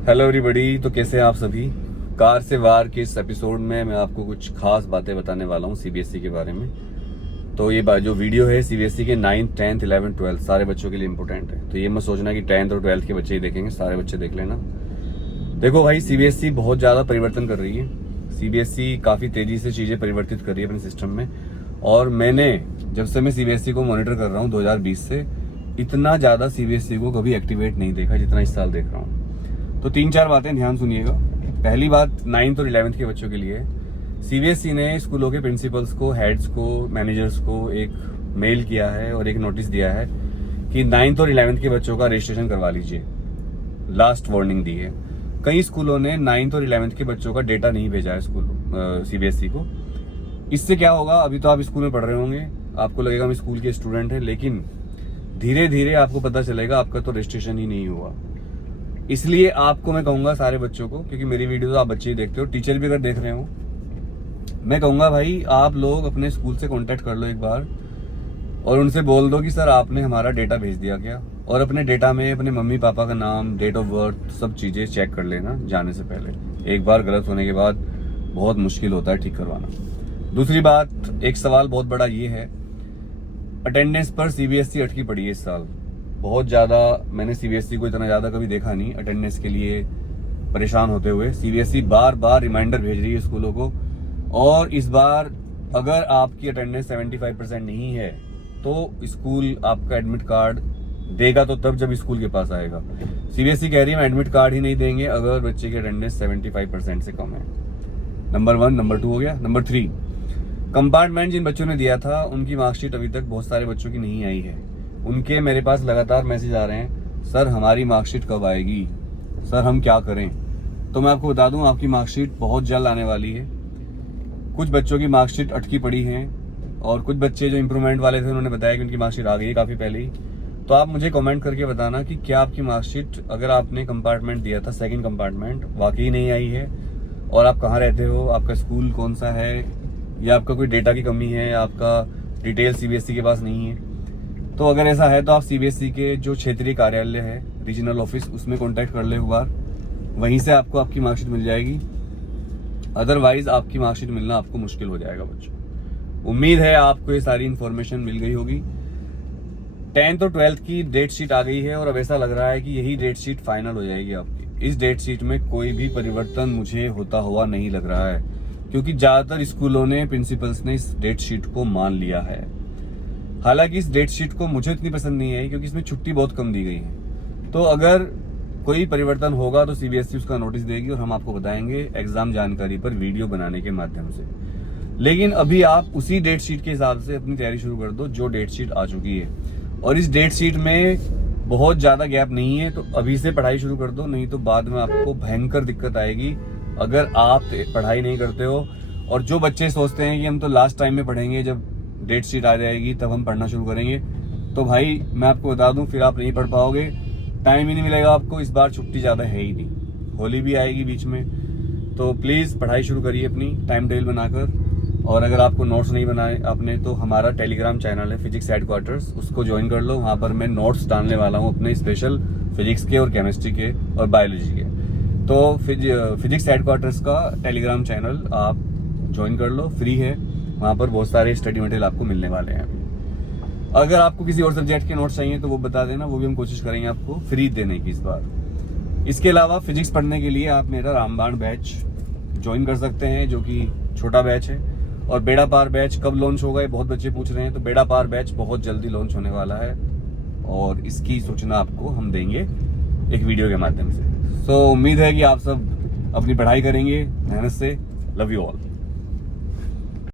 Hello everybody. तो कैसे हैं आप सभी। कार से वार के इस एपिसोड में मैं आपको कुछ खास बातें बताने वाला हूं सीबीएसई के बारे में। तो ये जो वीडियो है सीबीएसई के 9th 10th 11th 12th सारे बच्चों के लिए इंपॉर्टेंट है। तो ये मत सोचना कि 10th और 12th के बच्चे ही देखेंगे, सारे बच्चे देख लेना। देखो भाई, सीबीएसई बहुत ज़्यादा परिवर्तन कर रही है। सीबीएसई काफ़ी तेज़ी से चीज़ें परिवर्तित कर रही है अपने सिस्टम में। और मैंने जब से मैं सीबीएसई को मॉनिटर कर रहा हूँ 2020 से, इतना ज़्यादा सीबीएसई को कभी एक्टिवेट नहीं देखा जितना इस साल देख रहा हूँ। तो 3-4 बातें ध्यान सुनिएगा। पहली बात 9th और 11th के बच्चों के लिए, सीबीएसई ने स्कूलों के प्रिंसिपल्स को, हेड्स को, मैनेजर्स को एक मेल किया है और एक नोटिस दिया है कि 9th और 11th के बच्चों का रजिस्ट्रेशन करवा लीजिए। लास्ट वार्निंग दी है। कई स्कूलों ने 9th और 11th के बच्चों का डेटा नहीं भेजा है सीबीएसई को। इससे क्या होगा, अभी तो आप स्कूल में पढ़ रहे होंगे, आपको लगेगा हम स्कूल के स्टूडेंट हैं, लेकिन धीरे धीरे आपको पता चलेगा आपका तो रजिस्ट्रेशन ही नहीं हुआ। इसलिए आपको मैं कहूंगा सारे बच्चों को, क्योंकि मेरी वीडियो तो आप बच्चे ही देखते हो, टीचर भी अगर देख रहे हो, मैं कहूंगा भाई आप लोग अपने स्कूल से कांटेक्ट कर लो एक बार और उनसे बोल दो कि सर आपने हमारा डेटा भेज दिया क्या, और अपने डेटा में अपने मम्मी पापा का नाम, डेट ऑफ बर्थ, सब चीजें चेक कर लेना जाने से पहले। एक बार गलत होने के बाद बहुत मुश्किल होता है ठीक करवाना। दूसरी बात, एक सवाल बहुत बड़ा ये है, अटेंडेंस पर सीबीएसई अटकी पड़ी है इस साल बहुत ज्यादा। मैंने सीबीएसई को इतना ज्यादा कभी देखा नहीं अटेंडेंस के लिए परेशान होते हुए। सीबीएसई बार बार रिमाइंडर भेज रही है स्कूलों को, और इस बार अगर आपकी अटेंडेंस 75% नहीं है तो स्कूल आपका एडमिट कार्ड देगा, तो तब जब स्कूल के पास आएगा। सीबीएसई कह रही है हम एडमिट कार्ड ही नहीं देंगे अगर बच्चे की अटेंडेंस 75% से कम है। नंबर 1। नंबर 2 हो गया। नंबर 3, कंपार्टमेंट जिन बच्चों ने दिया था उनकी मार्कशीट अभी तक बहुत सारे बच्चों की नहीं आई है। उनके मेरे पास लगातार मैसेज आ रहे हैं, सर हमारी मार्कशीट कब आएगी, सर हम क्या करें। तो मैं आपको बता दूं, आपकी मार्कशीट बहुत जल्द आने वाली है। कुछ बच्चों की मार्कशीट अटकी पड़ी हैं, और कुछ बच्चे जो इंप्रूवमेंट वाले थे उन्होंने बताया कि उनकी मार्कशीट आ गई है काफ़ी पहले ही। तो आप मुझे कमेंट करके बताना कि क्या आपकी मार्कशीट, अगर आपने कंपार्टमेंट दिया था सेकंड कंपार्टमेंट, वाकई नहीं आई है, और आप कहाँ रहते हो, आपका स्कूल कौन सा है, या आपका कोई डेटा की कमी है, आपका डिटेल सीबीएसई के पास नहीं है। तो अगर ऐसा है तो आप सीबीएसई के जो क्षेत्रीय कार्यालय है, रीजनल ऑफिस, उसमें कांटेक्ट कर ले एक बार, वहीं से आपको आपकी मार्कशीट मिल जाएगी। अदरवाइज आपकी मार्कशीट मिलना आपको मुश्किल हो जाएगा बच्चों। उम्मीद है आपको ये सारी इन्फॉर्मेशन मिल गई होगी। 10th और 12th की डेट शीट आ गई है, और अब ऐसा लग रहा है कि यही डेट शीट फाइनल हो जाएगी आपकी। इस डेट शीट में कोई भी परिवर्तन मुझे होता हुआ नहीं लग रहा है, क्योंकि ज्यादातर स्कूलों ने, प्रिंसिपल्स ने इस डेट शीट को मान लिया है। हालांकि इस डेट शीट को मुझे इतनी पसंद नहीं आई, क्योंकि इसमें छुट्टी बहुत कम दी गई है। तो अगर कोई परिवर्तन होगा तो सीबीएसई उसका नोटिस देगी और हम आपको बताएंगे एग्जाम जानकारी पर वीडियो बनाने के माध्यम से। लेकिन अभी आप उसी डेट शीट के हिसाब से अपनी तैयारी शुरू कर दो जो डेट शीट आ चुकी है। और इस डेट शीट में बहुत ज्यादा गैप नहीं है, तो अभी से पढ़ाई शुरू कर दो, नहीं तो बाद में आपको भयंकर दिक्कत आएगी अगर आप पढ़ाई नहीं करते हो। और जो बच्चे सोचते हैं कि हम तो लास्ट टाइम में पढ़ेंगे, जब डेट शीट आ जाएगी तब हम पढ़ना शुरू करेंगे, तो भाई मैं आपको बता दूं फिर आप नहीं पढ़ पाओगे, टाइम ही नहीं मिलेगा आपको। इस बार छुट्टी ज़्यादा है ही नहीं, होली भी आएगी बीच में। तो प्लीज़ पढ़ाई शुरू करिए अपनी टाइम टेबल बनाकर। और अगर आपको नोट्स नहीं बनाए आपने, तो हमारा टेलीग्राम चैनल है फिजिक्स हेडक्वार्टर्स, उसको ज्वाइन कर लो। वहाँ पर मैं नोट्स डालने वाला हूँ अपने स्पेशल फिजिक्स के और केमिस्ट्री के और बायोलॉजी के। तो फिजिक्स हेडक्वार्टर्स का टेलीग्राम चैनल आप ज्वाइन कर लो, फ्री है। वहाँ पर बहुत सारे स्टडी मटेरियल आपको मिलने वाले हैं। अगर आपको किसी और सब्जेक्ट के नोट्स चाहिए तो वो बता देना, वो भी हम कोशिश करेंगे आपको फ्री देने की इस बार। इसके अलावा फिजिक्स पढ़ने के लिए आप मेरा रामबाण बैच ज्वाइन कर सकते हैं, जो कि छोटा बैच है। और बेड़ा पार बैच कब लॉन्च होगा ये बहुत बच्चे पूछ रहे हैं, तो बेड़ा पार बैच बहुत जल्दी लॉन्च होने वाला है, और इसकी सूचना आपको हम देंगे एक वीडियो के माध्यम से। सो उम्मीद है कि आप सब अपनी पढ़ाई करेंगे मेहनत से। Love you all.